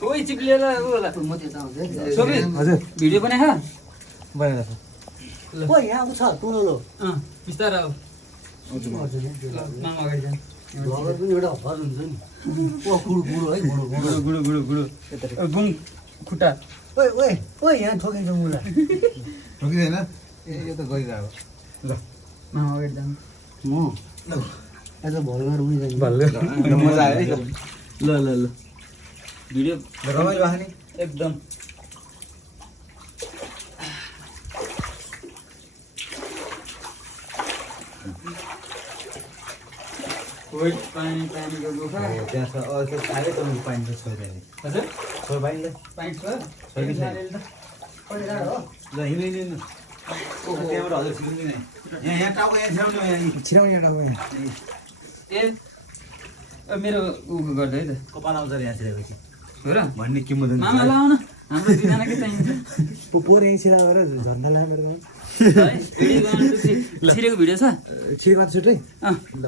कोही चिप्लिएर भिडियो बनाएको बिस्तारै अब मामा अगाडि जानु गुङ खुट्टा ठोकिँदैन ए यो त गरिरहेको ल मामा अगाडि जानु मजा आयो है ल ल ल भिडियो रमाइलो आयो नि एकदम ओइ पानी पानीको दुःख त्यहाँ छ त्यो खाले तपाईँको पाइन्छ सोइबानी हजुर सोइबानीले पाइन्छ सोइबी छैन ल हिँड्नु हिँड्नु त्यहाँबाट हजुर छिर्नु नि यहाँ टाउको यहाँ छिराउनु यहाँ टाउको यहाँ ए मेरो उ गर्दै है त कपाल आउँछ यहाँ छिरेपछि हो र भन्ने किम्बदन्ती मामा लाउ न हाम्रो दुईजनाकै चाहिन्छ पोहोर यहीँ छिरा गरेर झन्डा लगाएर छिरेको भिडियो छ छिरेको छुट्टै अँ ल